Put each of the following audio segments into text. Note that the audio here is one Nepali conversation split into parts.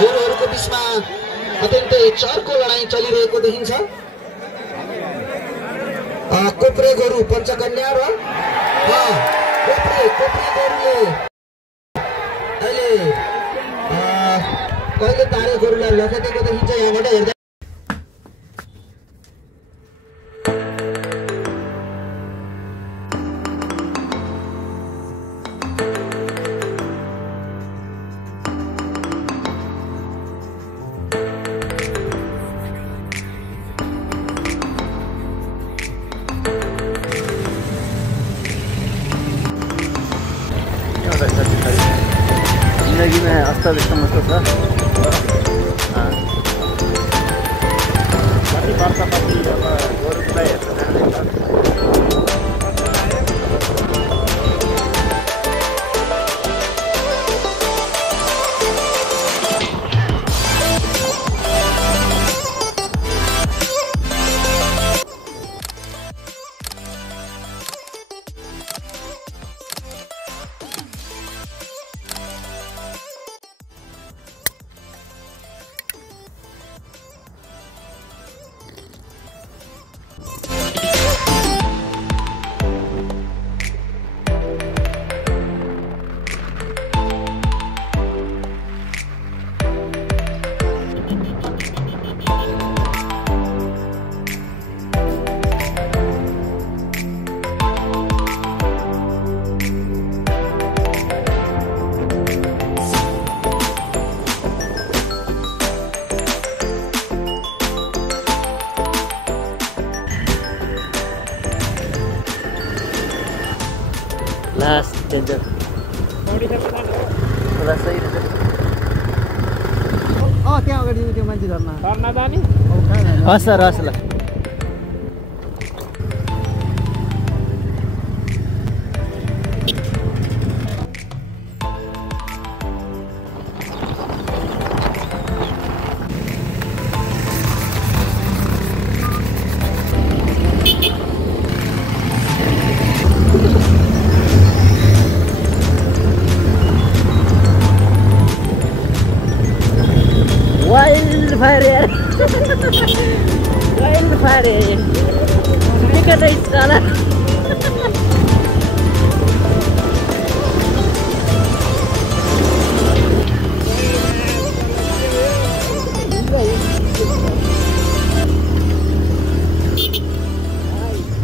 गोरुहरूको बिचमा अत्यन्तै चर्को लडाईँ चलिरहेको देखिन्छ। कोप्रे गोरु पञ्चकन्या र कोप्रे गोरुले अहिले कहिले तारे गोरुलाई लखेटेको देखिन्छ। यहाँबाट हेर्दा जिन्दगीमा अस्तव्यस्त मस्त छ। कति वर्षपछि अब गोरुलाई हेर्न जाँदैछ। लास्ट डेन्जर थोडा सही रहेछ। त्यहाँ अगाडि त्यो मान्छे झर्ना जाने हस् सर हस् ल। Wildfire यार wildfire है ये निकल रही साला।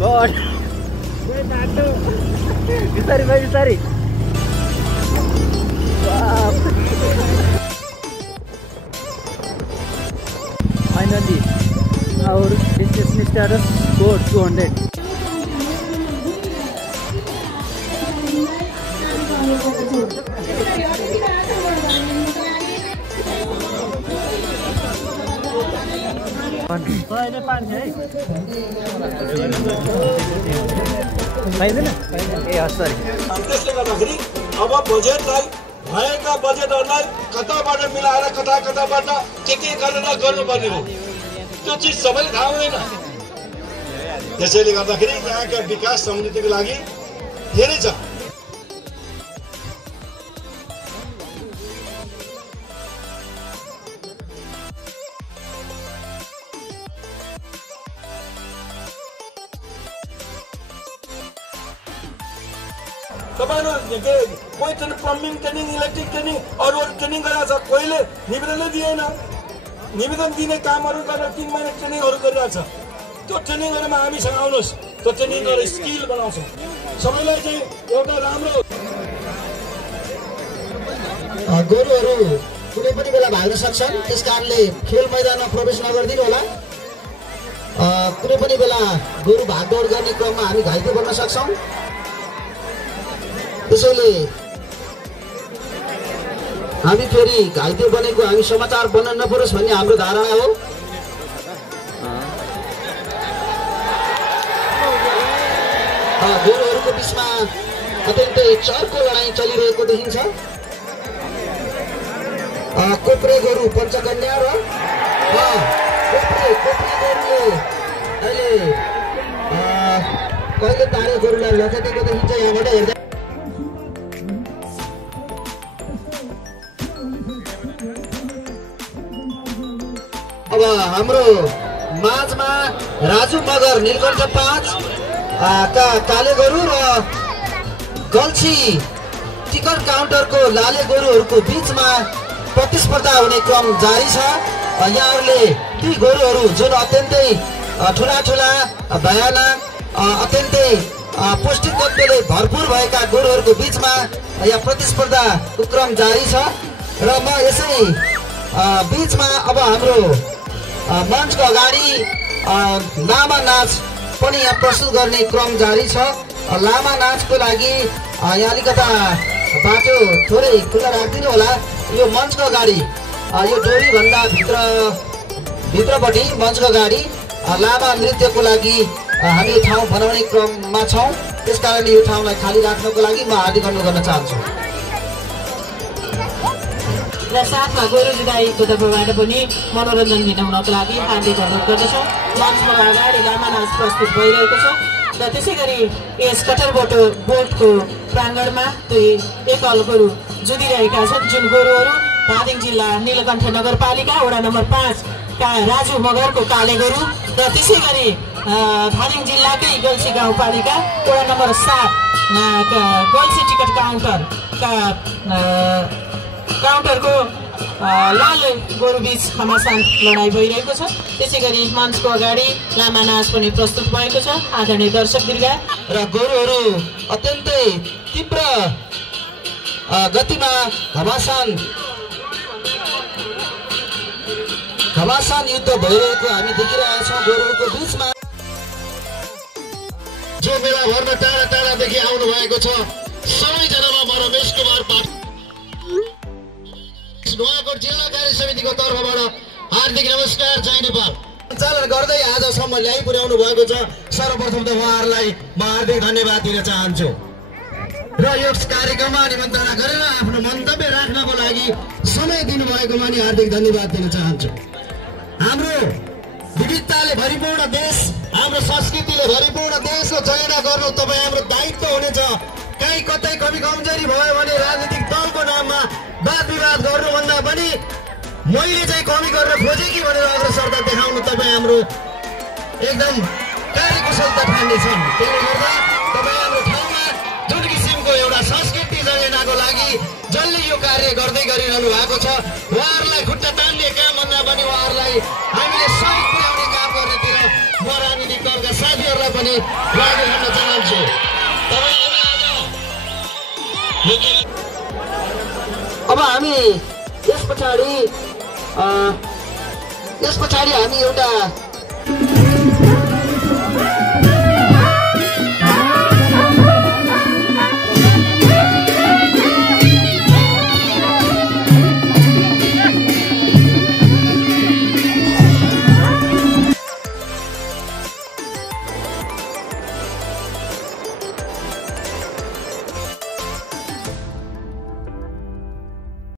God बिसारी भाई बिसारी Finally, our destination status scored 200. अब बजेटलाई भएका बजेटहरूलाई कताबाट मिलाएर कताबाट के गरेर गर्नुपर्ने हो त्यो चिज सबैले थाहा हुँदैन। त्यसैले गर्दाखेरि यहाँका विकास समृद्धिको लागि धेरै छ। कोही प्लम्बिङ ट्रेनिङ इलेक्ट्रिक ट्रेनिङ अरू ट्रेनिङ गरेको छ, कोहीले निवेदनै दिएन। निवेदन दिने कामहरू गरेर 3 महिना ट्रेनिङहरू गरिरहेको छ। त्यो ट्रेनिङहरूमा हामीसँग आउनुहोस्, त्यो ट्रेनिङ गरेर स्किल बनाउँछौँ। सबैलाई चाहिँ एउटा राम्रो गोरुहरू कुनै पनि बेला भाग्न सक्छन्। त्यस कारणले खेल मैदानमा प्रवेश नगरिदिनु होला। कुनै पनि बेला गोरु भागदौड गर्ने क्रममा हामी घाइते बन्न सक्छौँ। त्यसैले हामी फेरि घाइते बनेको हामी समाचार बन्न नपरोस् भन्ने हाम्रो धारणा हो। गोरुहरूको बिचमा अत्यन्तै चर्को लडाईँ चलिरहेको देखिन्छ। कोप्रे गोरु पञ्चकन्या र कोप्रे गोरुले अहिले कहिले तारे गोरुलाई लखेटेको देखिन्छ। यहाँबाट हेर्दा अब हाम्रो माझमा राजु मगर नीलकण्ठ 5 का काले गोरु र गल्छी टिकट काउन्टरको लाले गोरुहरूको बीचमा प्रतिस्पर्धा हुने क्रम जारी छ। यहाँहरूले ती गोरुहरू जुन अत्यन्तै ठुला ठुला भयानक अत्यन्तै पौष्टिक तत्त्वले भरपुर भएका गोरुहरूको बीचमा यहाँ प्रतिस्पर्धाको क्रम जारी छ र म यसै बीचमा अब हाम्रो मञ्चको अगाडि लामा नाच पनि यहाँ प्रस्तुत गर्ने क्रम जारी छ। लामा नाचको लागि यहाँ अलिकता बाटो थोरै खुल्ला राखिदिनु होला। यो मञ्चको अगाडि यो डोरीभन्दा भित्रपट्टि मञ्चको अगाडि लामा नृत्यको लागि हामी यो ठाउँ बनाउने क्रममा छौँ। त्यसकारणले यो ठाउँलाई खाली राख्नको लागि म हार्दिक अनुरोध गर्न चाहन्छु। र साथमा गोरु जुदाईको तर्फबाट पनि मनोरञ्जन दिलाउनको लागि हार्दिक अनुरोध गर्दछौँ। मञ्चमा अगाडि लामा नाच प्रस्तुत भइरहेको छ र त्यसै गरी यस बोटको प्राङ्गणमा एकल गोरु जुधिरहेका छन्, जुन गोरुहरू धादिङ जिल्ला नीलकण्ठ नगरपालिका वडा नम्बर 5 का राजु मगरको काले गोरु र त्यसै गरी धादिङ जिल्लाकै गल्छी गाउँपालिका वडा नम्बर 7 गल्छी टिकट काउन्टरको लाल गोरु बीच घमासान लडाइँ भइरहेको छ। त्यसै गरी मञ्चको अगाडि लामा नाच पनि प्रस्तुत भएको छ। आदरणीय दर्शक दीर्घ र गोरुहरू अत्यन्तै तीव्र गतिमा घमासान युद्ध भइरहेको हामी देखिरहेका छौँ गोरुहरूको बीचमा। जो मेला भर्न टाढा टाढादेखि आउनु भएको छ सबैजनामा म रमेश कुमार पाठक नुवाकोट जिल्ला कार्य समितिको तर्फबाट हार्दिक नमस्कार, जय नेपाल। सञ्चालन गर्दै आजसम्म ल्याइ पुर्याउनु भएको छ। सर्वप्रथम त उहाँहरूलाई म हार्दिक धन्यवाद दिन चाहन्छु र यस कार्यक्रममा निमन्त्रणा गरेर आफ्नो मन्तव्य राख्नको लागि समय दिनुभएकोमा नि हार्दिक धन्यवाद दिन चाहन्छु। हाम्रो विविधताले भरिपूर्ण देश, हाम्रो संस्कृतिले भरिपूर्ण देशको चयना गर्नु तपाईँ हाम्रो दायित्व हुनेछ। कहीँ कतै कमी कमजोरी भयो भने राजनीतिक दलको नाममा वाद विवाद गर्नुभन्दा पनि मैले चाहिँ कमी गरेर खोजेँ कि भनेर अग्रसरता देखाउनु तपाईँ हाम्रो एकदम कार्यकुशलता ठान्नेछन्। त्यसले गर्दा तपाईँ हाम्रो ठाउँमा जुन किसिमको एउटा संस्कृति जगेर्नाको लागि जसले यो कार्य गर्दै गरिरहनु भएको छ उहाँहरूलाई खुट्टा तान्ने कामभन्दा पनि उहाँहरूलाई हामीले सहयोग पुर्याउने काम गर्नेतिर म राजनीतिक दलका साथीहरूलाई पनि लागि भन्न चाहन्छु। अब हामी यस पछाडि हामी एउटा